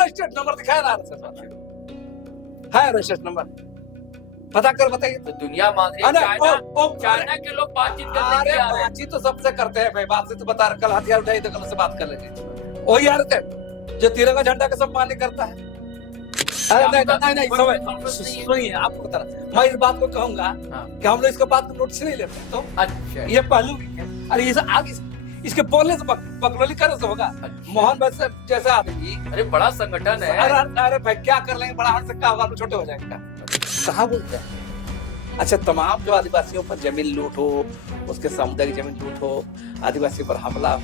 Registered number दिखाया ना RSS वाला है, रजिस्टर्ड नंबर पता कर बताइए। तो दुनिया मान रही है चाइना के लोग बातचीत करने के लिए आ रहे हैं। बातचीत तो सबसे करते हैं भाई, बात से तो बता रहे, कल हथियार उठाई तो कल से बात कर लेंगे। वही यार जो तिरंगा झंडा का सम्मान नहीं करता है। अरे नहीं, सुनिए आपको बता रहा, मैं इस बात को कहूंगा कि हम लोग इसके बात को नोटिस नहीं लेते। तो अच्छा ये पहलू, अरे ये आगे इसके बोलने से बकलोली करने से होगा। मोहन भाई जैसा आदमी, अरे बड़ा संगठन है। अरे भाई क्या कर लेंगे, बड़ा हट सकता होगा, छोटे हो जाएगा। कहाँ बोलते हैं? अच्छा, तमाम जो आदिवासियों पर जमीन लूट हो, उसके सामुदायिक जमीन लूट हो, आदिवासी पर हमला,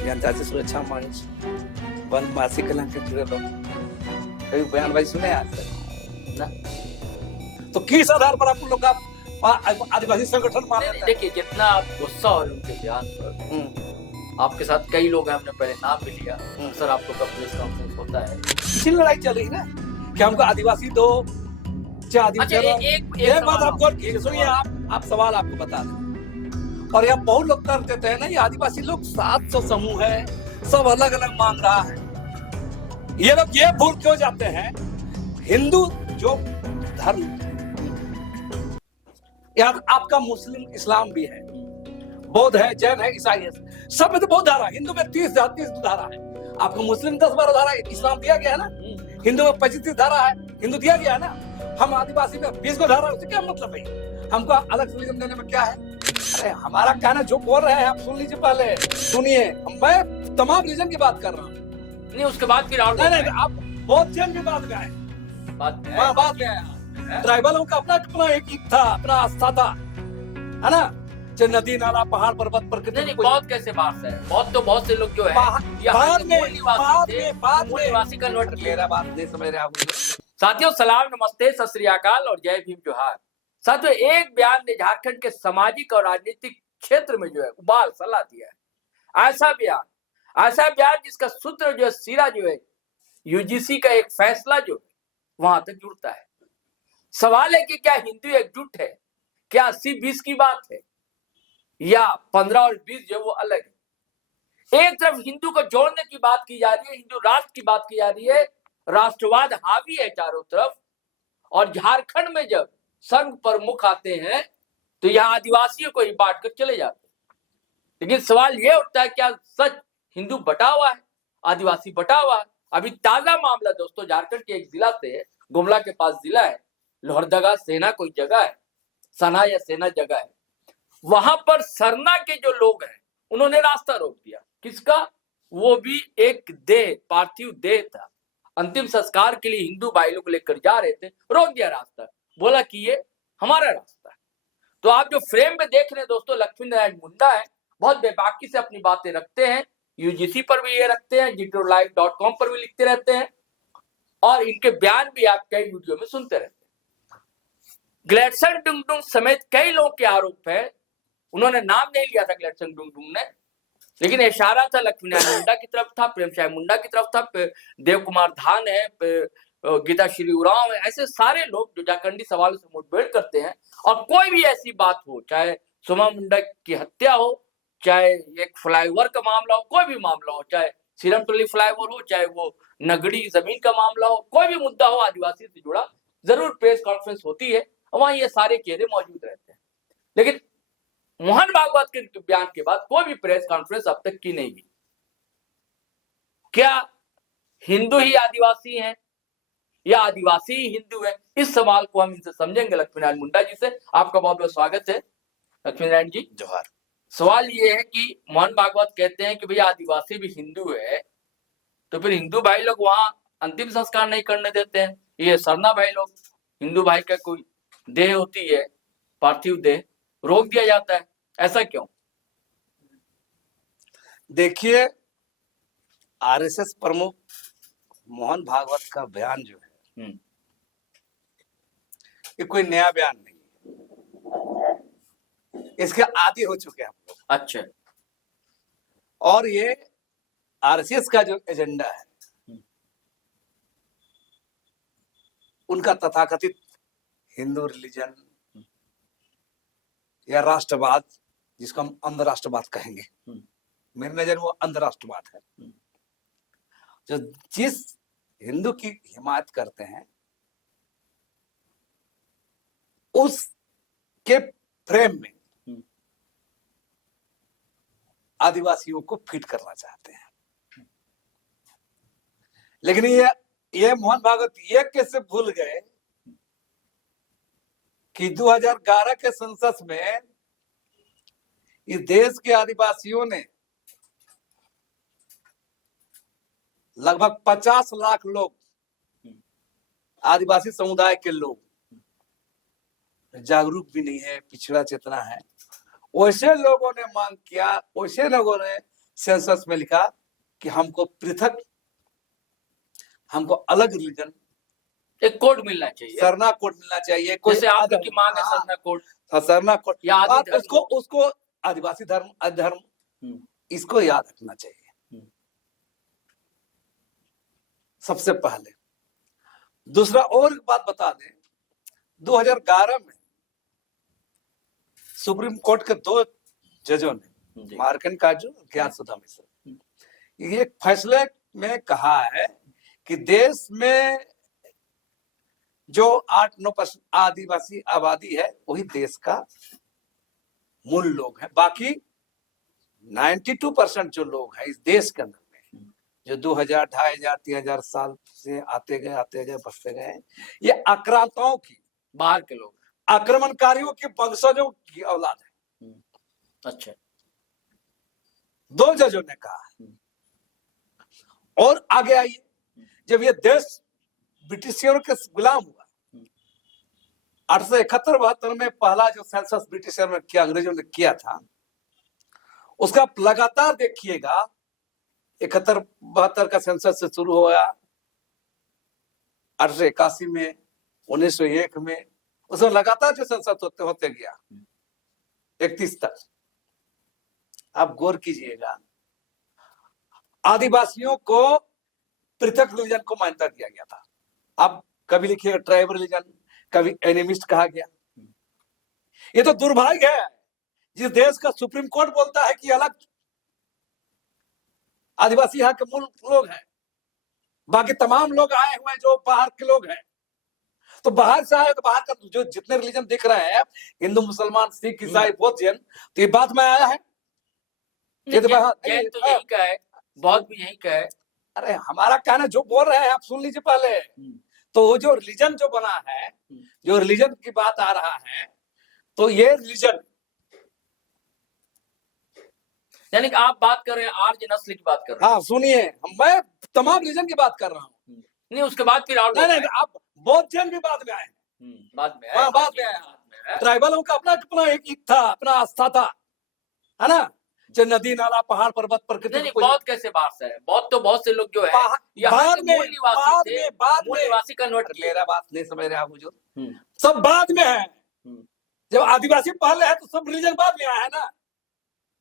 जनजातीय सुरक्षा मंच, वन मासिक कल्याण से जुड़े लोग कभी बयान भाई सुने आज तक ना? तो किस आधार पर आप लोग आदिवासी संगठन मान लेते हैं? देखिए जितना आप गुस्सा हो उनके बयान पर, आपके साथ कई लोग हैं, हमने पहले नाम भी लिया सर, आप लोग का प्रेस कॉन्फ्रेंस होता है, इसी लड़ाई चल रही है ना कि हमको आदिवासी दो। अच्छा एक बात आप गौर कीजिए, सुनिए, आप सवाल आपको बता दें। और यहाँ बहुत लोग तर्क देते हैं ना, ये आदिवासी लोग 700 समूह है, सब अलग अलग मांग रहा है। ये लोग ये भूल क्यों जाते हैं, हिंदू जो धर्म, यार आपका मुस्लिम इस्लाम भी है, बौद्ध है, जैन है, ईसाई है, सब में तो बहुत धारा, हिंदू में 30 धारा है। आपको मुस्लिम 10-12 धारा, इस्लाम दिया गया है ना, हिंदू में 25-30 धारा है, हिंदू दिया गया है ना। हम आदिवासी में 20 को धारा, उससे क्या मतलब है? हमको अलग रिलीजन देने में क्या है? अरे हमारा कहना जो बोल रहे हैं आप सुन लीजिए, पहले सुनिए, मैं तमाम रिलीजन की बात कर रहा हूँ। नहीं उसके बाद फिर और नहीं आप बहुत जन की बात में आए, बात में आया। ट्राइबलों का अपना एक था, अपना आस्था था, है ना, जो नदी नाला पहाड़ पर्वत प्रकृति। नहीं बहुत कैसे बात है, बहुत से लोग जो है बाद में निवासी कन्वर्ट किए। मेरा बात नहीं समझ रहे आप। साथियों सलाम, नमस्ते, सत श्री अकाल और जय भीम जोहार। साथियों एक बयान ने झारखंड के सामाजिक और राजनीतिक क्षेत्र में जो है उबाल सला दिया है। ऐसा बयान जिसका सूत्र जो है, सिरा जो है, यूजीसी का एक फैसला जो वहां तक जुड़ता है। सवाल है कि क्या हिंदू एकजुट है, क्या 80-20 की बात है, या 15 और 20 जो वो अलग है। एक तरफ हिंदू को जोड़ने की बात की जा रही है, हिंदू राष्ट्र की बात की जा रही है, राष्ट्रवाद हावी है चारों तरफ, और झारखंड में जब संघ प्रमुख आते हैं तो यहाँ आदिवासियों को ही बांट कर चले जाते हैं। लेकिन सवाल यह उठता है, क्या सच हिंदू बटा हुआ है, आदिवासी बटा हुआ है? अभी ताजा मामला दोस्तों, झारखंड के एक जिला से, गुमला के पास जिला है, लोहरदगा सेना कोई जगह है, सना या सेना जगह है, वहां पर सरना के जो लोग हैं उन्होंने रास्ता रोक दिया। किसका? वो भी एक देह, पार्थिव देह था, अंतिम संस्कार के लिए हिंदू भाई लोग लेकर जा रहे थे, रोक दिया रास्ता, बोला कि ये हमारा रास्ता है। तो आप जो फ्रेम में देख रहे हैं दोस्तों, लक्ष्मी नारायण मुंडा है, बहुत बेबाकी से अपनी बातें रखते हैं, यूजीसी पर भी ये रखते हैं, gtolive.com पर भी लिखते रहते हैं, और इनके बयान भी आप कई वीडियो में सुनते रहते हैं। ग्लेडसन डुंगडुंग समेत कई लोगों के आरोप है, उन्होंने नाम नहीं लिया था ग्लेडसन डुंगडुंग ने, लेकिन इशारा था लक्ष्मी नारायण मुंडा की तरफ था, प्रेमसाय मुंडा की तरफ था, देव कुमार धान है, गीता श्री उरांव है, ऐसे सारे लोग जो झारखंडी सवालों से मुठभेड़ करते हैं। और कोई भी ऐसी बात हो, चाहे सोमा मुंडा की हत्या हो, चाहे एक फ्लाईओवर का मामला हो, कोई भी मामला हो, चाहे सिरमटोली फ्लाईओवर हो, चाहे वो नगड़ी जमीन का मामला हो, कोई भी मुद्दा हो आदिवासी से जुड़ा, जरूर प्रेस कॉन्फ्रेंस होती है, वहां ये सारे चेहरे मौजूद रहते हैं। लेकिन मोहन भागवत के बयान के बाद कोई भी प्रेस कॉन्फ्रेंस अब तक की नहीं हुई। क्या हिंदू ही आदिवासी हैं या आदिवासी ही हिंदू है? इस सवाल को हम इनसे समझेंगे लक्ष्मी नारायण मुंडा जी से। आपका बहुत बहुत स्वागत है लक्ष्मी नारायण जी। जोहार। सवाल ये है कि मोहन भागवत कहते हैं कि भैया आदिवासी भी हिंदू है, तो फिर हिंदू भाई लोग वहां अंतिम संस्कार नहीं करने देते हैं। ये सरना भाई लोग, हिंदू भाई का कोई देह होती है, पार्थिव देह, रोक दिया जाता है, ऐसा क्यों? देखिए, आरएसएस प्रमुख मोहन भागवत का बयान जो है, ये कोई नया बयान नहीं है, इसके आदी हो चुके हैं हम लोग। अच्छा। और ये आरएसएस का जो एजेंडा है, उनका तथाकथित हिंदू रिलीजन या राष्ट्रवाद, जिसको हम अंध राष्ट्रवाद कहेंगे, मेरी नजर वो अंध राष्ट्रवाद है, जो जिस हिंदू की हिमायत करते हैं उसके फ्रेम में आदिवासियों को फिट करना चाहते हैं। लेकिन ये मोहन भागवत ये कैसे भूल गए कि 2011 के सेंसस में इस देश के आदिवासियों ने लगभग 50 लाख लोग, आदिवासी समुदाय के लोग जागरूक भी नहीं है, पिछड़ा चेतना है, वैसे लोगों ने मांग किया, वैसे लोगों ने सेंसस में लिखा कि हमको पृथक, हमको अलग रिलीजन, एक कोड मिलना चाहिए, सरना कोड मिलना चाहिए। जैसे आपकी मांग है सरना कोड, सरना कोड या उसको आदिवासी धर्म, अधर्म, इसको याद रखना चाहिए सबसे पहले। दूसरा और एक बात बता दें, 2011 में सुप्रीम कोर्ट के 2 जजों ने, मार्कंड काजू, ज्ञान सुधा मिश्र, ये फैसले में कहा है कि देश में जो 8-9% आदिवासी आबादी है वही देश का मूल लोग हैं। बाकी 92% जो लोग हैं इस देश के अंदर में, जो 2000, 2500, 3000 साल से आते गए बसते गए, ये आक्रांताओं की, बाहर के लोग, आक्रमणकारियों के वंशजों की औलाद है। अच्छा, 2 जजों ने कहा। और आगे आइए, जब ये देश ब्रिटिशियरों के गुलाम हुआ, 1871-72 में पहला जो सेंसस ब्रिटिशर ने किया, अंग्रेजों ने किया था, उसका लगातार देखिएगा, 71-72 का सेंसस से शुरू हुआ, 1881 में, 1901 में, उसमें लगातार जो सेंसस होते गया 31 तक। आप गौर कीजिएगा, आदिवासियों को पृथक रिलीजन को मान्यता दिया गया था। अब कभी लिखिएगा ट्राइबल रिलीजन, कभी एनिमिस्ट कहा गया। ये तो दुर्भाग्य है, जिस देश का सुप्रीम कोर्ट बोलता है कि अलग आदिवासी यहाँ के मूल लोग हैं, बाकी तमाम लोग आए हुए हैं जो बाहर के लोग हैं। तो बाहर से आए तो बाहर का जो जितने रिलीजन दिख रहे हैं, हिंदू, मुसलमान, सिख, ईसाई, बौद्ध, जैन, तो ये बात में आया है। ये तो यही का है, बौद्ध भी यही का है। अरे हमारा कहना जो बोल रहे हैं आप सुन लीजिए पहले। तो वो जो रिलीजन जो बना है, जो रिलीजन की बात आ रहा है, तो ये रिलीजन, यानी कि आप बात कर रहे हैं आर्य नस्ल की बात कर रहे हैं। हाँ सुनिए, मैं तमाम रिलीजन की बात कर रहा हूँ। नहीं, उसके बाद फिर और नहीं, आप बौद्ध जैन भी बाद में आए, बाद में आए। ट्राइबलों का अपना एक था, अपना आस्था था, है ना, जो नदी नाला पहाड़ पर्वत प्रकृति। नहीं, बौद्ध कैसे बात है? बौद्ध तो बहुत से लोग जो है बाद में निवासी कन्वर्ट किए। मेरा बात नहीं समझ रहे आप हुजूर, सब बाद में है। जब आदिवासी पहले है तो सब रिलीजन बाद में आया है ना।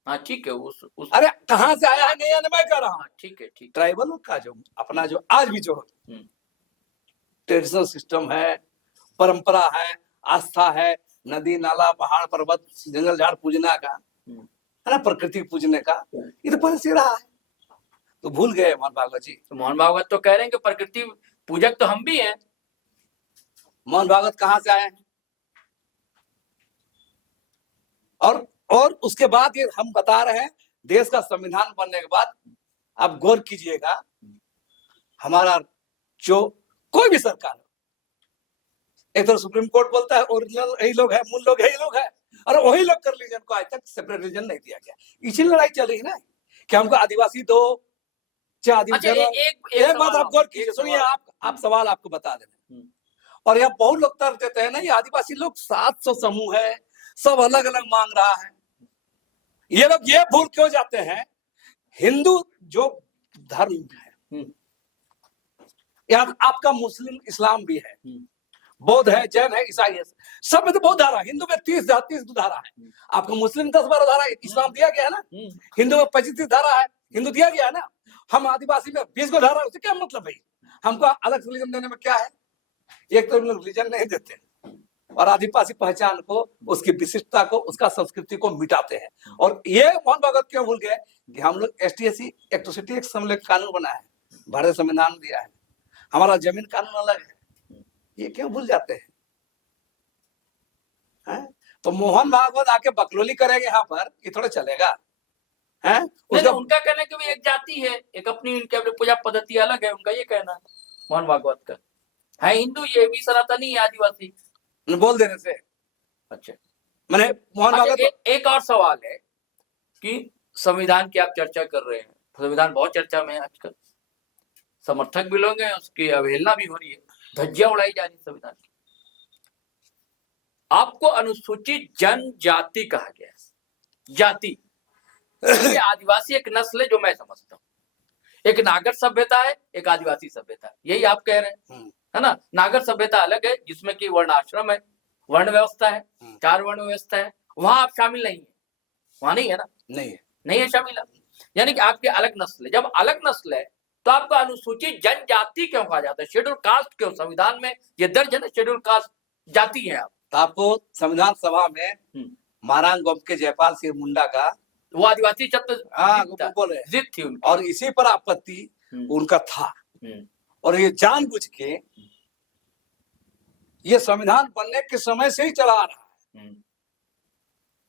हाँ ठीक है, अरे कहाँ से आया है नहीं आने, मैं कह रहा हूँ। ठीक है, ठीक। ट्राइबलों का जो अपना जो आज भी जो ट्रेडिशनल सिस्टम है, परंपरा है, आस्था है, नदी नाला पहाड़ पर्वत जंगल झाड़ पूजना का, है ना, प्रकृति पूजने का, ये तो पहले से रहा है। तो भूल गए मोहन भागवत जी। तो मोहन भागवत तो कह रहे हैं कि प्रकृति पूजक तो हम भी हैं। मोहन भागवत कहाँ से आए हैं? और उसके बाद ये हम बता रहे हैं, देश का संविधान बनने के बाद आप गौर कीजिएगा, हमारा जो कोई भी सरकार, एक तो सुप्रीम कोर्ट बोलता है ओरिजिनल यही लोग है, मूल लोग यही लोग है, और वही लोग कर रिलीजन को आज तक सेपरेट रिलीजन नहीं दिया गया। इसी लड़ाई चल रही है ना कि हमको आदिवासी दो, आदिवासी। एक बात आप गौर कीजिए, सुनिए, आप सवाल आपको बता देना। और यहाँ बहुत लोग तर्क देते हैं ना, ये आदिवासी लोग 700 समूह है, सब अलग अलग मांग रहा है। ये लोग ये भूल क्यों जाते हैं, हिंदू जो धर्म है, यहाँ आपका मुस्लिम इस्लाम भी है, बौद्ध है, जैन है, ईसाई है, सब में तो बहुत धारा। हिंदू में 30 धारा है, आपको मुस्लिम 10-12 धारा, इस्लाम दिया गया है ना। हिंदू में 25-30 धारा है, हिंदू दिया गया है ना। हम आदिवासी में 20 को धारा, उससे क्या मतलब भाई? हमको अलग रिलीजन देने में क्या है? एक तो लोग रिलीजन नहीं देते और आदिवासी पहचान को, उसकी विशिष्टता को, उसका संस्कृति को मिटाते हैं। और ये मोहन भागवत क्यों भूल गए कि हम लोग ST SC एट्रोसिटी एक्ट कानून बनाया है, भारतीय संविधान दिया है, हमारा जमीन कानून अलग है, ये क्यों भूल जाते हैं? हैं? तो मोहन भागवत आके बकलोली करेंगे यहाँ पर, ये थोड़ा चलेगा? हैं? नहीं, उनका कहना है कि भी एक जाति है, एक अपनी इनकी अपनी पूजा पद्धति अलग है, उनका ये कहना है मोहन भागवत का। है हिंदू, ये भी सनातनी है, आदिवासी बोल देने से। अच्छा, मैंने मोहन भागवत एक और सवाल है कि संविधान की आप चर्चा कर रहे हैं, संविधान बहुत चर्चा में है आजकल, समर्थक भी लोग हैं, उसकी अवहेलना भी हो रही है, धज्जियां उड़ाई जा रही है संविधान की। आपको अनुसूचित जनजाति कहा गया है, जाति। ये आदिवासी एक नस्ल है जो मैं समझता हूँ, एक नागर सभ्यता है, एक आदिवासी सभ्यता है, यही आप कह रहे हैं, है ना? नागर सभ्यता अलग है जिसमें कि वर्ण आश्रम है, वर्ण व्यवस्था है, 4 वर्ण व्यवस्था है, वहां आप शामिल नहीं है, वहां नहीं है ना? नहीं है शामिल। यानी कि आपकी अलग नस्ल है। जब अलग नस्ल है तो आपको अनुसूचित जनजाति क्यों कहा जाता है? शेड्यूल कास्ट क्यों? संविधान में ये दर्ज है ना, शेड्यूल कास्ट जाति है आप। तो आपको संविधान सभा में मारांग गोप के जयपाल सिंह मुंडा का वो आदिवासी शब्द बोले जिद थी उनकी, और इसी पर आपत्ति उनका था, और ये जानबूझ के ये संविधान बनने के समय से ही चला आ रहा है।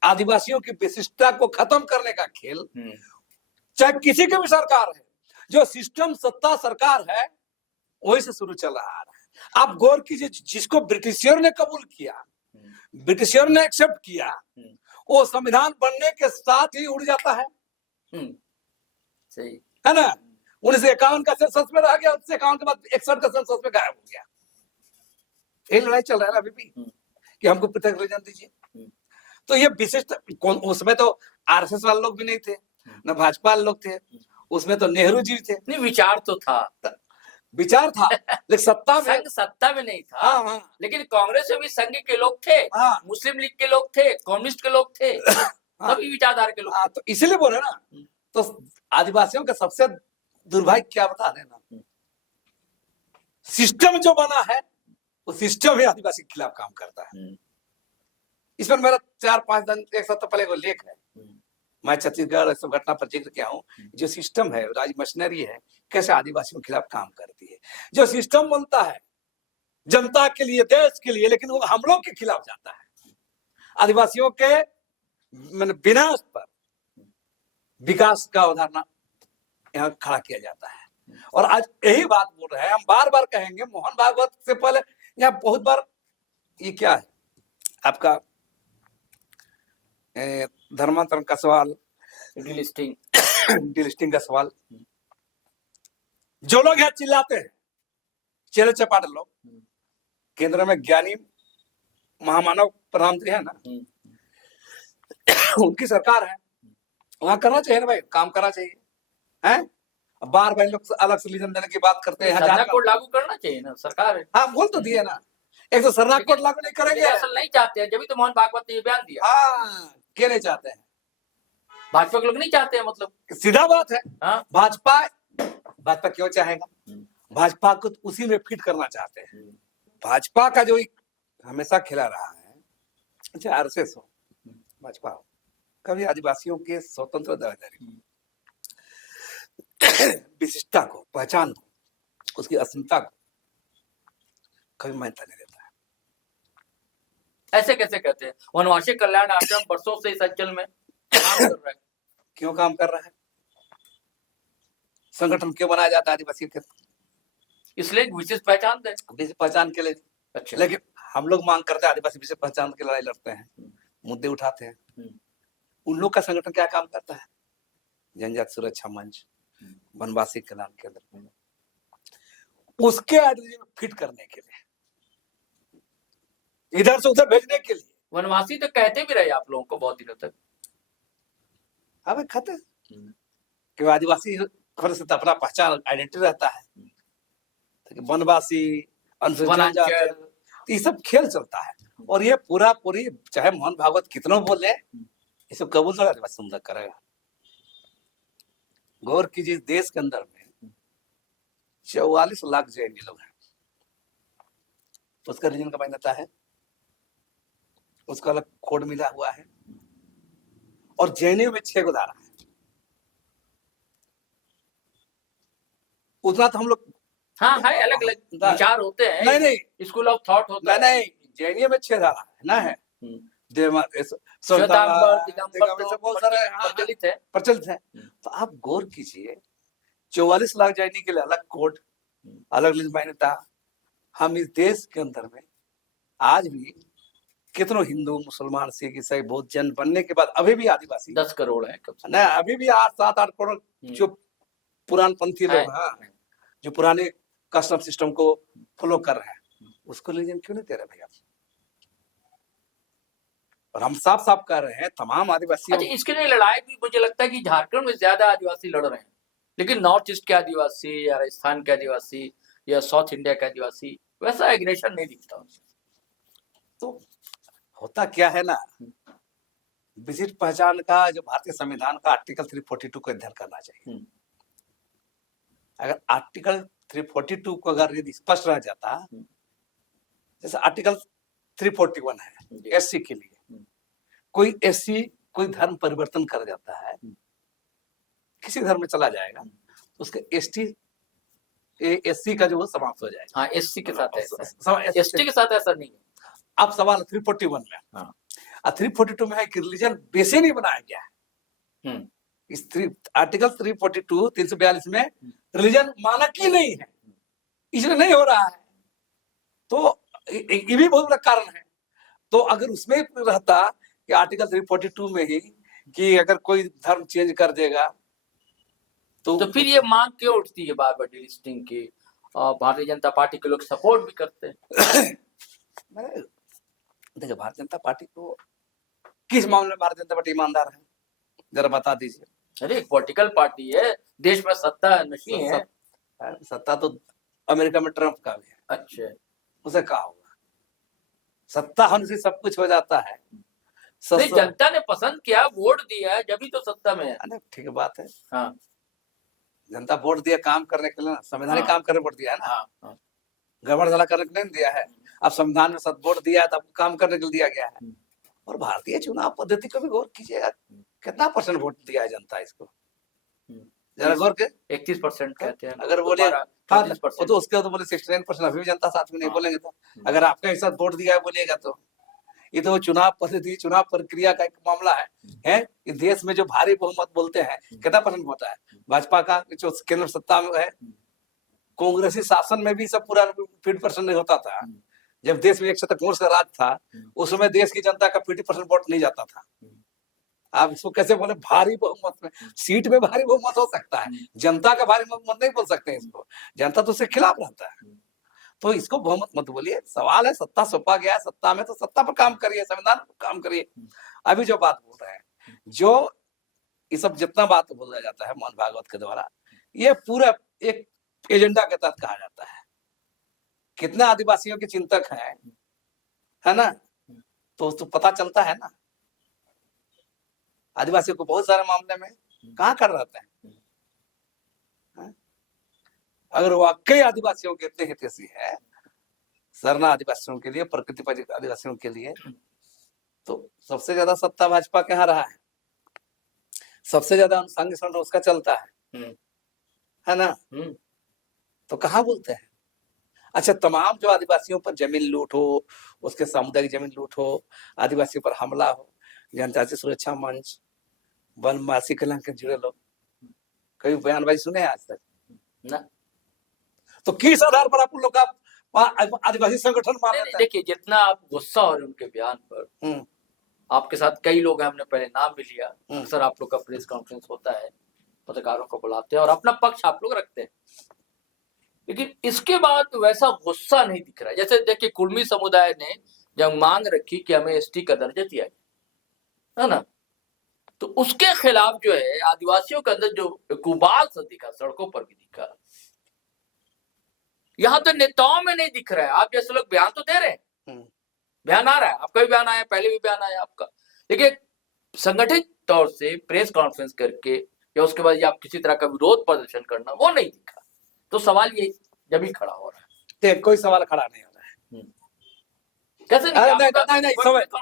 आदिवासियों की विशिष्टता को खत्म करने का खेल, चाहे किसी की भी सरकार है, जो सिस्टम सत्ता सरकार है वही से शुरू चला आ रहा है। आप गौर कीजिए, जिसको ब्रिटिशियर ने कबूल किया, ब्रिटिशियर ने एक्सेप्ट किया, वो संविधान बनने के साथ ही उड़ जाता है। सही है ना? 1951 का सेंसस में रह गया, 1951 के बाद 61 का सेंसस में गायब हो गया। ये लड़ाई चल रहा है ना अभी भी कि हमको पृथक रीजन दीजिए। तो ये विशिष्ट, उसमें तो आरएसएस वाले लोग भी नहीं थे, न भाजपा वाले लोग थे, उसमें तो नेहरू जी थे। नहीं, विचार तो था, विचार था, लेकिन सत्ता में नहीं था। हाँ। लेकिन कांग्रेस में भी संघ के लोग थे, मुस्लिम लीग के लोग थे, कम्युनिस्ट के लोग थे, सभी विचारधारा के लोग। तो इसीलिए बोले ना, तो आदिवासियों का सबसे दुर्भाग्य क्या बता देना, सिस्टम जो बना है वो सिस्टम ही आदिवासी के खिलाफ काम करता है। इस पर मेरा 4-5 दिन एक सप्ताह पहले वो लेख है, मैं छत्तीसगढ़ सब घटना पर जिक्र किया हूँ। जो सिस्टम है, राज मशीनरी है, कैसे आदिवासियों के खिलाफ काम करती है। जो सिस्टम बनता है जनता के लिए, देश के लिए, लेकिन वो हम लोग के खिलाफ जाता है। आदिवासियों के विनाश पर विकास का उदाहरण यहाँ खड़ा किया जाता है। और आज यही बात बोल रहे हैं, हम बार बार कहेंगे। मोहन भागवत से पहले यहाँ बहुत बार ये क्या है आपका धर्मांतरण का सवाल, डिलिस्टिंग का सवाल, जो लोग यहाँ चिल्लाते हैं, चेले चपाटे लोग, केंद्र में ज्ञानी महामानव प्रधानमंत्री है ना, उनकी सरकार है, वहां करना चाहिए ना भाई, काम करना चाहिए। हैं? बार बार लोग अलग से रीजन देने की बात करते हैं, सरना कोड लागू करना चाहिए ना, सरकार है। हाँ, बोल तो दिए ना, एक तो सरना कोड लागू नहीं करेंगे, असल नहीं चाहते हैं, जब भी तो मोहन भागवत ने ये बयान दिया। हाँ, क्या नहीं चाहते हैं? भाजपा के लोग नहीं चाहते हैं, मतलब सीधा बात है। हाँ? भाजपा क्यों चाहेगा? भाजपा को उसी में फिट करना चाहते हैं। भाजपा का जो हमेशा खिला रहा है, चाहे आरएसएस हो, भाजपा हो, कभी आदिवासियों के स्वतंत्र दावेदारी, विशिष्टता को, पहचान को, उसकी अस्मिता को कभी मान्यता नहीं देता है। ऐसे कैसे कहते हैं? वनवासी कल्याण आश्रम वर्षों से इस अंचल में काम कर रहा है। क्यों काम कर रहा है? संगठन क्यों बनाया जाता है आदिवासी के? इसलिए विशेष पहचान दे, विशेष पहचान के लिए। अच्छा, लेकिन हम लोग मांग करते हैं, आदिवासी विशेष पहचान की लड़ाई लड़ते हैं, मुद्दे उठाते हैं। उन लोग का संगठन क्या काम करता है? जनजाति सुरक्षा मंच, वनवासी कल्याण केंद्र, उसके आइडियोलॉजी में फिट करने के लिए, इधर से उधर भेजने के लिए। वनवासी तो कहते भी रहे आप लोगों को बहुत दिनों तक। अब खत कि आदिवासी से अपना पहचान आइडेंटिटी रहता है, तो वनवासी, ये सब खेल चलता है। और ये पूरी चाहे मोहन भागवत कितना बोले, ये सब कबूल नहीं आदिवासी सुंदर करेगा। गौर कीजिए, देश के अंदर में 44 लाख जैन लोग हैं, उसका रीजन का मान्यता है, उसका अलग कोड मिला हुआ है, और जैनियों में 6 धारा है। उतना तो हम लोग हाँ है, अलग अलग विचार होते हैं, नहीं नहीं स्कूल ऑफ थॉट होता है। नहीं, जैनियों में 6 धारा है ना, है श्वेतांबर, दिगंबर तो बहुत सारे प्रचलित है। प्रचलित है। तो आप गौर कीजिए, 44 लाख जैनी के लिए अलग कोड, अलग मान्यता। हम इस देश के अंदर में आज भी कितनों हिंदू, मुसलमान, सिख, ईसाई, बौद्ध जन बनने के बाद अभी भी आदिवासी 10 करोड़ है कम से ना, अभी भी 8-7-8 करोड़ जो पुरानपंथी लोग हैं, जो पुराने कस्टम सिस्टम को फॉलो कर रहे हैं, उसको रिलीजन क्यों नहीं दे रहे भैया? और हम साफ साफ कह रहे हैं तमाम आदिवासियों। अच्छा, इसके लिए लड़ाई भी मुझे लगता है कि झारखंड में ज्यादा आदिवासी लड़ रहे हैं, लेकिन नॉर्थ ईस्ट के आदिवासी या राजस्थान के आदिवासी या साउथ इंडिया के आदिवासी वैसा एग्रेशन नहीं दिखता। तो होता क्या है ना, विशिष्ट पहचान का जो भारतीय संविधान का आर्टिकल 342 को अध्ययन करना चाहिए। अगर आर्टिकल 342 को अगर यदि स्पष्ट रह जाता, जैसे आर्टिकल 341 है एससी के लिए, कोई एससी कोई धर्म परिवर्तन कर जाता है, किसी धर्म में चला जाएगा, तो उसके एससी का जो वो समाप्त हो जाएगा। हाँ, एससी के साथ ऐसा, एसटी के साथ ऐसा नहीं है। अब सवाल 341 में, हाँ, 342 में है कि रिलीजन बेस ही नहीं बनाया गया है। इस आर्टिकल 342 342 में रिलीजन मानक ही नहीं है, इसलिए नहीं हो रहा है। तो ये भी बहुत बड़ा कारण है। तो अगर उसमें रहता कि आर्टिकल 342 में ही कि अगर कोई धर्म चेंज कर देगा तो फिर ये मांग क्यों उठती है बार बार डिलिस्टिंग की? भारतीय जनता पार्टी के लोग सपोर्ट भी करते हैं। देखिए, भारतीय जनता पार्टी को किस मामले में भारतीय जनता पार्टी ईमानदार है, जरा बता दीजिए। अरे पॉलिटिकल पार्टी है, देश में सत्ता नशी है। सत्ता तो अमेरिका में ट्रंप का भी है। अच्छा, उसे कहा होगा सत्ता होने से सब कुछ हो जाता है। जनता ने पसंद किया, वोट दिया, जब भी तो सत्ता में है। ठीक बात है। हाँ, जनता वोट दिया काम करने के लिए, संवैधानिक काम करने वोट दिया है ना, गड़बड़ झला करने के लिए दिया है। अब संविधान में सब वोट दिया है, तब काम करने के लिए दिया गया है। और भारतीय चुनाव पद्धति को भी गौर कीजिएगा, कितना % वोट दिया है जनता इसको, जरा गौर के। 31% कहते हैं। अगर बोले तो उसके तो बोले 69% अभी भी जनता साथ में नहीं बोलेंगे। तो अगर आपका हिस्सा वोट दिया है बोलिएगा तो ये तो चुनाव पद्धति, चुनाव प्रक्रिया का एक मामला है। इस देश में जो भारी बहुमत बोलते हैं, कितना % होता है भाजपा का, जो केंद्र सत्ता में है। कांग्रेसी शासन में भी सब पूरा 50% नहीं होता था। जब देश में एक सत्ता कांग्रेस का राज था, उस समय देश की जनता का 50% वोट नहीं जाता था। आप इसको कैसे बोले भारी बहुमत में? सीट में भारी बहुमत हो सकता है, जनता का भारी बहुमत नहीं बोल सकते इसको, जनता तो उसके खिलाफ रहता है। तो इसको बहुमत मत बोलिए। सवाल है, सत्ता सौंपा गया है, सत्ता में तो सत्ता पर काम करिए, संविधान पर काम करिए। अभी जो बात बोल रहे हैं, जो ये सब जितना बात बोला जाता है मोहन भागवत के द्वारा, ये पूरा एक एजेंडा के तहत कहा जाता है। कितने आदिवासियों के चिंतक हैं, है ना, तो पता चलता है ना। आदिवासियों को बहुत सारे मामले में कहाँ कर रहते हैं। अगर वाकई आदिवासियों के इतने हितैषी है, सरना आदिवासियों के लिए, प्रकृति आदिवासियों के लिए, तो सबसे ज्यादा सत्ता भाजपा के यहाँ रहा है, सबसे ज्यादा अनुसंधान उसका चलता है ना। तो कहाँ बोलते हैं? अच्छा, तमाम जो आदिवासियों पर जमीन लूट हो, उसके सामुदायिक जमीन लूट हो, आदिवासियों पर हमला हो, जनजाति सुरक्षा मंच, वनवासी कल्याण के जुड़े लोग कभी बयानबाजी सुने हैं आज तक ना? तो किस आधार पर आप लोग आदिवासी संगठन मान लेते हैं? देखिए, जितना आप गुस्सा हो रहे उनके बयान पर, आपके साथ कई लोग हैं, हमने पहले नाम भी लिया। अक्सर आप लोग का प्रेस कॉन्फ्रेंस होता है, पत्रकारों को बुलाते हैं और अपना पक्ष आप लोग रखते हैं, लेकिन इसके बाद वैसा गुस्सा नहीं दिख रहा है। जैसे देखिए, कुर्मी समुदाय ने जब मांग रखी कि हमें एसटी का दर्जा दिया है ना, तो उसके खिलाफ जो है आदिवासियों के अंदर जो गुबाल सा दिखा, सड़कों पर भी दिखा, यहाँ तो नेताओं में नहीं दिख रहा है। आप जैसे लोग बयान तो दे रहे हैं, बयान आ रहा है, आपका भी बयान आया, पहले भी बयान आया आपका, लेकिन संगठित तौर से प्रेस कॉन्फ्रेंस करके या उसके बाद आप किसी तरह का विरोध प्रदर्शन करना, वो नहीं दिखा। तो सवाल ये जब ही खड़ा हो रहा है। कोई सवाल खड़ा नहीं हो रहा है। कैसे नहीं,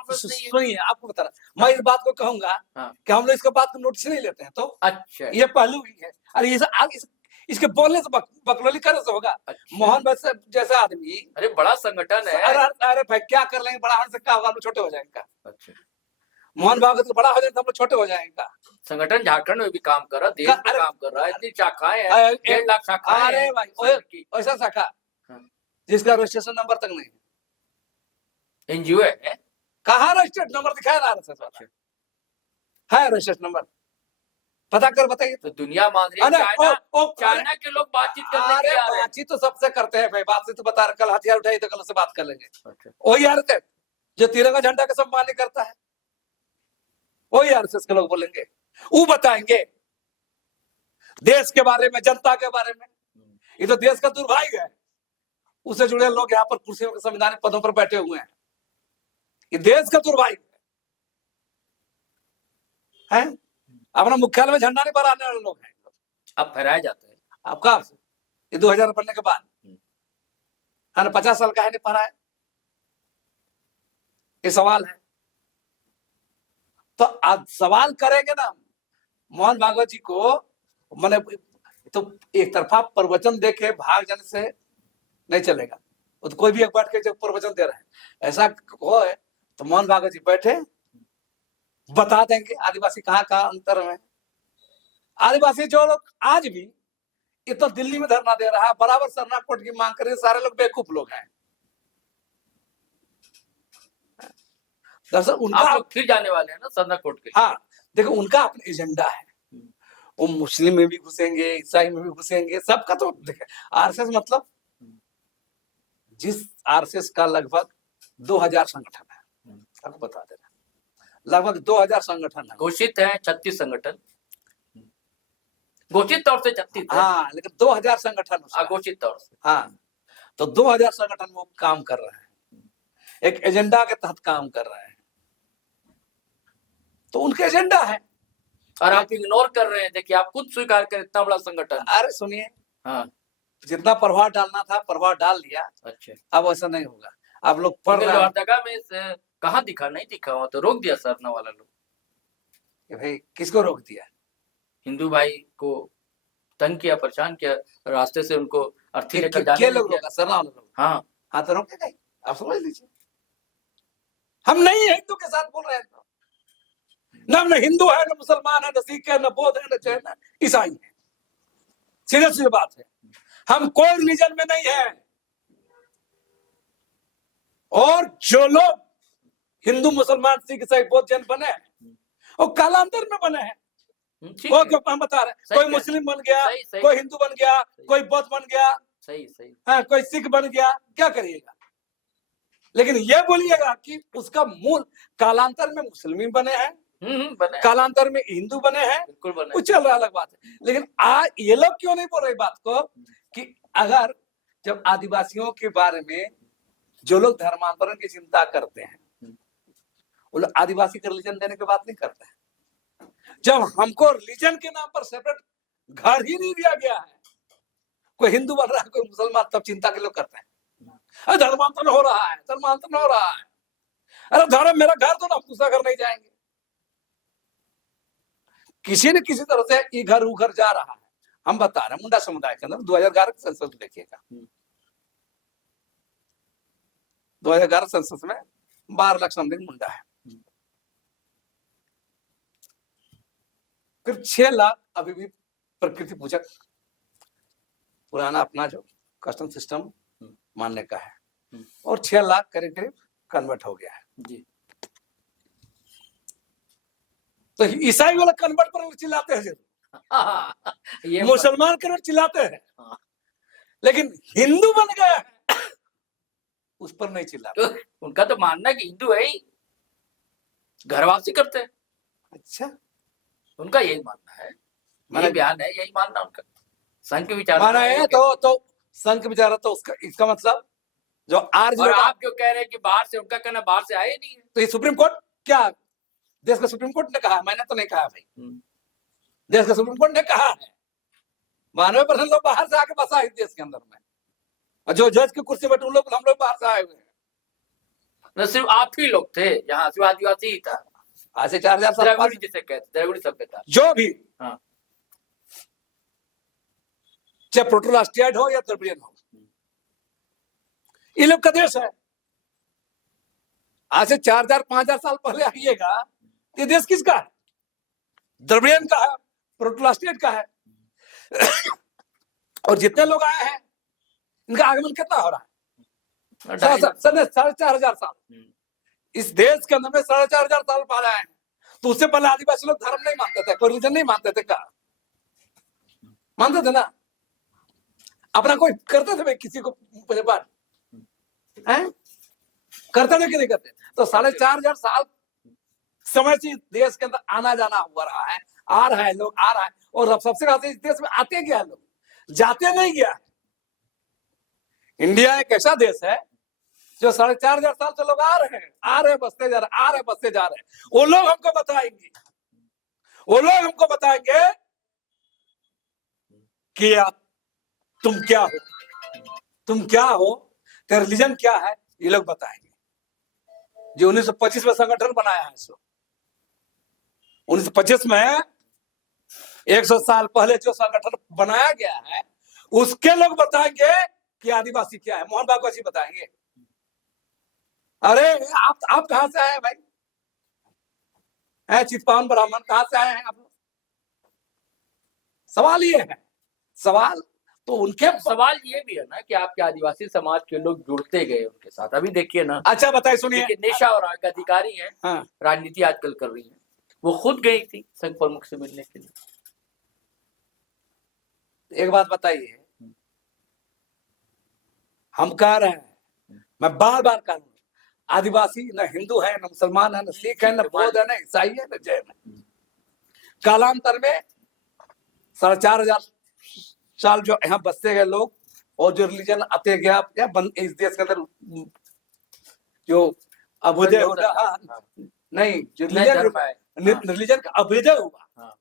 सुनिए, आपको बता रहा, मैं इस बात को कहूंगा कि हम लोग इसके बात को नोटिस नहीं लेते हैं। तो अच्छा, ये पहलू भी है। अरे इसके बोलने से बकलोली करने से होगा? अच्छा। मोहन भागवत जैसा आदमी, अरे बड़ा संगठन है। अरे भाई क्या कर लेंगे, बड़ा होने से क्या होगा, हम लोग छोटे हो जाएंगे। अच्छा, मोहन भागवत को बड़ा हो जाए तो हम लोग छोटे हो जाएंगे। संगठन झारखंड में भी काम कर रहा है, देश में अरे- काम कर रहा है, इतनी शाखाएं हैं, अरे- 1.5 लाख शाखाएं अरे हैं भाई संघ की। ऐसा शाखा हाँ। जिसका रजिस्ट्रेशन नंबर तक नहीं, एनजीओ है। कहाँ रजिस्ट्रेशन नंबर दिखाया ना RSS वाला? है रजिस्ट्रेशन नंबर? पता कर बताइए। तो दुनिया मान रही है, अरे, चाइना के लोग बातचीत करने के अरे लिए आ रहे हैं। बातचीत तो सबसे करते हैं भाई, बात से तो बता रहे, कल हथियार उठाई तो कल से बात कर लेंगे। अच्छा। वही RSS जो तिरंगा झंडा का सम्मान नहीं करता है, वही RSS के लोग बोलेंगे, वो बताएंगे देश के बारे में, जनता के बारे में। ये तो देश का दुर्भाग्य है, उससे जुड़े लोग यहाँ पर कुर्सियों के संवैधानिक पदों पर बैठे हुए हैं। ये देश का दुर्भाग्य है। अपना मुख्यालय में झंडा नहीं फहराने वाले लोग हैं। अब फहराए जाते हैं। आपका ये 2000 बनने के बाद है ना, 50 साल का है नहीं फहराया, ये सवाल है। तो आज सवाल करेंगे ना मोहन भागवत जी को, मैंने तो एक तरफा प्रवचन देके भाग जाने से नहीं चलेगा। तो कोई भी एक बैठ के जब प्रवचन दे रहे हैं ऐसा हो है, तो मोहन भागवत जी बैठे बता देंगे आदिवासी कहाँ कहाँ अंतर में। आदिवासी जो लोग आज भी, ये तो दिल्ली में धरना दे रहा है, बराबर सरना कोर्ट की मांग कर रहे, सारे लोग बेवकूफ लोग हैं। दरअसल उनका आप लोग फिर जाने वाले हैं ना सरना कोर्ट के। हाँ देखो, उनका अपना एजेंडा है। वो मुस्लिम में भी घुसेंगे, ईसाई में भी घुसेंगे, सबका तो देखे। RSS मतलब जिस RSS का लगभग 2000 संगठन है, आपको बता देना, लगभग 2000 संगठन है। घोषित है 36 संगठन, घोषित तौर से 36 है। हाँ, लेकिन 2000 संगठन उसका है। घोषित तौर से। हाँ, तो 2000 संगठन वो काम कर रहे हैं, एक एजेंडा के तहत काम कर रहे हैं। तो उनका एजेंडा है और आप इग्नोर कर रहे हैं। देखिए, आप खुद स्वीकार करें, इतना बड़ा संगठन। अरे सुनिए, हाँ, जितना प्रभाव डालना था प्रभाव डाल दिया, अच्छा। अब ऐसा नहीं होगा। आप लोग पढ़ रहे हैं लोहरदगा में कहाँ दिखा, नहीं दिखा, वहां तो रोक दिया सरना वाला लोग। कि भाई किसको रोक दिया? हिंदू भाई को तंग किया, परेशान किया, रास्ते से उनको अर्थी लेकर क्या जाने लोग दिया। रोका? सरना वाले लोग। हाँ, हाँ तो रोकेगा ही, आप समझ लीजिए। हम नहीं है हिंदू के साथ बोल रहे हैं, तो न हिंदू है, न मुसलमान है, न सिख है, न बौद्ध है, न जैन है, ईसाई है। सीधे सीधे बात है, हम कोई रिलीजन में नहीं है। और जो लोग हिंदू, मुसलमान, सिख, ईसाई, बौद्ध, जैन बने हैं, वो कालांतर में बने हैं। ठीक है। हम बता रहे, सही कोई है। मुस्लिम बन गया, सही, सही। कोई हिंदू बन गया, कोई बौद्ध बन गया, सही सही। हाँ, कोई सिख बन गया, क्या करिएगा? लेकिन ये बोलिएगा कि उसका मूल कालांतर में मुस्लिम बने हैं, बने, कालांतर में हिंदू बने हैं, बिल्कुल बने। कुछ चल रहा अलग बात है। लेकिन आज ये लोग क्यों नहीं बोल रहे बात को कि अगर जब आदिवासियों के बारे में जो लोग धर्मांतरण की चिंता करते हैं, वो लोग आदिवासी को रिलीजन देने की बात नहीं करते हैं। जब हमको रिलीजन के नाम पर सेपरेट घर ही नहीं दिया गया है, कोई हिंदू बन रहा है, कोई मुसलमान, तब चिंता के लोग करते हैं। अरे धर्मांतरण हो रहा है, धर्मांतरण हो रहा है। अरे धर्म मेरा घर तो ना, हम दूसरा घर नहीं जाएंगे। किसी न किसी तरह से ये घर वो घर जा रहा है। हम बता रहे हैं, मुंडा समुदाय के अंदर 2011 के संसद देखिएगा, 2011 संसद में 12 लाख समथिंग मुंडा है, फिर 6 लाख अभी भी प्रकृति पूजक पुराना अपना जो कस्टम सिस्टम मानने का है, और 6 लाख करीब करीब कन्वर्ट हो गया है जी। तो ईसाई वाला कन्वर्ट पर चिल्लाते हैं, ये मुसलमान कन्वर्ट चिल्लाते हैं, हाँ। लेकिन हिंदू बन गया है उस पर नहीं चिल्लाते। तो उनका तो मानना है कि हिंदू है ही, घर वापसी करते हैं। अच्छा, उनका यही मानना है, माना बयान है, यही मानना उनका। संघ के विचार माना है तो संघ विचार, तो उसका इसका मतलब जो आज और आप जो कह रहे हैं कि बाहर से, उनका कहना बाहर से आए नहीं है। तो ये सुप्रीम कोर्ट, क्या देश का सुप्रीम कोर्ट ने कहा, मैंने तो नहीं कहा भाई, देश का सुप्रीम कोर्ट ने कहा है 92% लोग बाहर से आके बसा है देश के अंदर में, और जो जज की कुर्सी बैठे उन लोग, हम लोग बाहर से आए हुए हैं। न सिर्फ आप ही लोग थे यहाँ, सिर्फ आदिवासी ही था। आज से 4000 साल द्रविड़ जिसे कहते, द्रविड़ सभ्यता। जो भी हाँ, चाहे प्रोटोराष्ट्रीय हो या द्रविड़ियन हो, ये लोग का देश है। आज से 4000-5000 साल पहले आइएगा, ये देश किसका है? द्रविड़ियन का है, प्रोटोराष्ट्रीय का है। और जितने लोग आए हैं, इनका आगमन कितना हो रहा है? 4,500 साल। इस देश के अंदर में 4,500 साल पहले आए हैं। तो उससे पहले आदिवासी लोग धर्म नहीं मानते थे, कोई रिलीजन नहीं मानते थे। क्या मानते थे? ना अपना कोई करते थे भाई, किसी को बात है करते थे कि नहीं करते? तो 4,500 साल समय से देश के अंदर आना जाना हो रहा है, आ रहा है, लोग आ रहा है। और अब सबसे खास इस देश में आते गया लोग, जाते नहीं गया। इंडिया एक ऐसा देश है जो 4,500 साल से लोग आ रहे हैं, बसते जा रहे, बसते जा रहे हैं। वो लोग हमको बताएंगे कि तुम क्या हो, तेरा रिलीजन क्या है, ये लोग बताएंगे। जो 1925 में संगठन बनाया है, 1925 में 100 साल पहले जो संगठन बनाया गया है, उसके लोग बताएंगे कि आदिवासी क्या है। मोहन भागवत जी बताएंगे। अरे आप कहां से आए हैं भाई? चितपावन ब्राह्मण कहां से आए हैं आप लोग? सवाल ये है। सवाल तो उनके सवाल ये भी है ना कि आपके आदिवासी समाज के लोग जुड़ते गए उनके साथ। अभी देखिए ना, अच्छा बताइए, सुनिए। निशा और आगे अधिकारी हैं, हाँ, राजनीति आजकल कर रही है, वो खुद गई थी संघ प्रमुख से मिलने के लिए। एक बात बताइए, हम कह रहे हैं, मैं बार बार कह रहा हूं, आदिवासी न हिंदू है, न मुसलमान है, न सिख है, न बौद्ध है, न ईसाई है, न जैन है। कालांतर में 4,500 साल जो यहाँ बसते गए लोग, और जो रिलीजन आते गया या इस देश के अंदर जो अभ्युदय हो रहा, नहीं जो रिलीजन का अभ्युदय हुआ,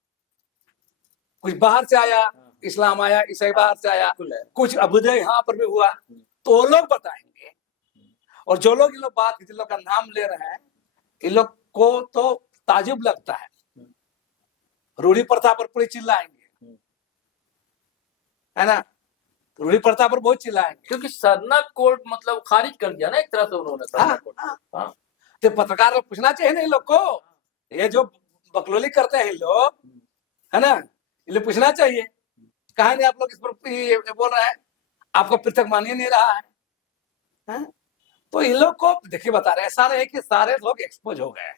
कुछ बाहर से आया, इस्लाम आया, ईसाई बाहर से आया, कुछ अभ्युदय यहाँ पर भी हुआ, तो वो लोग बताएंगे। और जो लोग इन लोग जिन लोग का नाम ले रहे हैं, इन लोग को तो ताजुब लगता है, रूढ़ी प्रथा पर पूरी चिल्लाएंगे, है ना? रूढ़ी प्रथा पर बहुत चिल्लाएंगे, क्योंकि सरना कोर्ट मतलब खारिज कर दिया ना एक तरह से उन्होंने सरना कोर्ट। तो पत्रकार को पूछना चाहिए ना इन लोग को, ये जो बकलोली करते हैं इन लोग, है ना, इन लोग पूछना चाहिए, कहा नहीं आप लोग इस पर बोल रहे हैं, आपको पृथक मान ही नहीं रहा है? तो इन लोग को देखिए बता रहे, ऐसा नहीं कि सारे लोग एक्सपोज हो गए।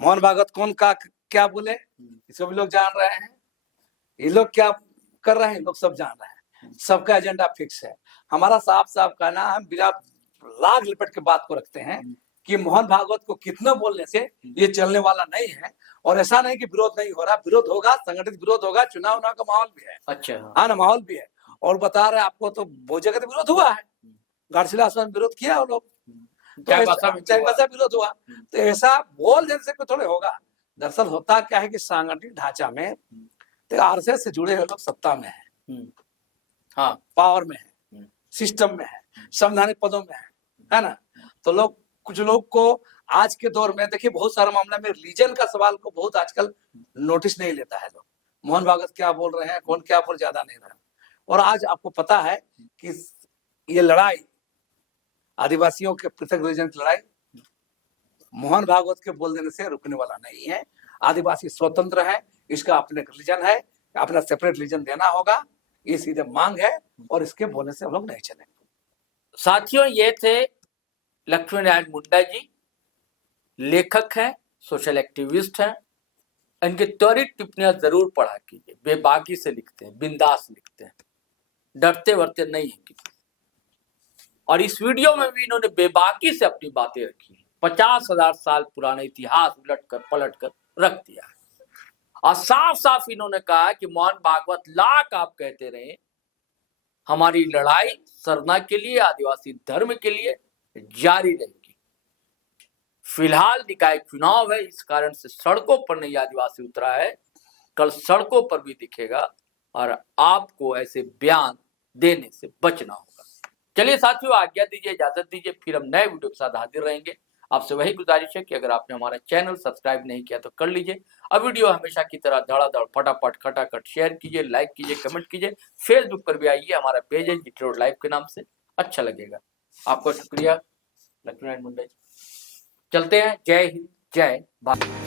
मोहन भागवत कौन का क्या बोले, इसको भी लोग जान रहे हैं। ये लोग क्या कर रहे हैं, लोग सब जान रहे हैं। सबका एजेंडा फिक्स है। हमारा साफ कहना है, हम बिना लाग लिपट के बात को रखते हैं कि मोहन भागवत को कितना बोलने से ये चलने वाला नहीं है। और ऐसा नहीं कि विरोध नहीं हो रहा, विरोध होगा, संगठित विरोध होगा, चुनाव का माहौल भी है। अच्छा, हाँ ना, माहौल भी है। और बता रहे आपको, तो बहुत जगह तो विरोध हुआ है, घाटशिला आश्रम विरोध किया वो लोग, चाईबासा विरोध हुआ। तो ऐसा बोल देने से कुछ थोड़े होगा। दरअसल होता क्या है कि सांगठनिक ढांचा में तो आरएसएस से जुड़े हुए लोग सत्ता में है, हाँ, पावर में है, सिस्टम में है, संवैधानिक पदों में है ना। तो लोग, कुछ लोग को आज के दौर में देखिए, बहुत सारा मामला में रिलीजन का सवाल को बहुत आजकल नोटिस नहीं लेता है लोग। मोहन भागवत क्या बोल रहे हैं, कौन क्या बोल, ज्यादा नहीं रहा। और आज आपको पता है कि ये लड़ाई, आदिवासियों के पृथक रिलीजन की लड़ाई, मोहन भागवत के बोल देने से रुकने वाला नहीं है। आदिवासी स्वतंत्र है, इसका अपने रिलीजन है, अपना सेपरेट रिलीजन देना होगा, ये सीधे मांग है, और इसके बोलने से हम लोग नहीं चलेंगे। साथियों, ये थे लक्ष्मी नारायण मुंडा जी, लेखक हैं, सोशल एक्टिविस्ट हैं। इनकी त्वरित टिप्पणियां जरूर पढ़ा कीजिए। बेबाकी से लिखते हैं, बिंदास लिखते हैं, डरते वरते नहीं है किसी। और इस वीडियो में भी इन्होंने बेबाकी से अपनी बातें रखी, 50,000 साल पुराना इतिहास उलट कर पलट कर रख दिया है। और साफ साफ इन्होंने कहा कि मोहन भागवत लाख आप कहते रहे, हमारी लड़ाई सरना के लिए, आदिवासी धर्म के लिए जारी रहेगी। फिलहाल निकाय चुनाव है, इस कारण से सड़कों पर नहीं आदिवासी उतरा है, कल सड़कों पर भी दिखेगा। और आपको ऐसे बयान देने से बचना होगा। चलिए साथियों, आज्ञा दीजिए, इजाजत दीजिए, फिर हम नए वीडियो के साथ हाजिर रहेंगे। आपसे वही गुजारिश है कि अगर आपने हमारा चैनल सब्सक्राइब नहीं किया तो कर लीजिए। अब वीडियो हमेशा की तरह धड़ाधड़ फटाफट खटाखट शेयर कीजिए, लाइक कीजिए, कमेंट कीजिए। फेसबुक पर भी आइए, हमारा पेज है जीटी रोड लाइव के नाम से, अच्छा लगेगा। आपका शुक्रिया। लक्ष्मीनारायण मुंडा जी, चलते हैं। जय हिंद, जय भारत।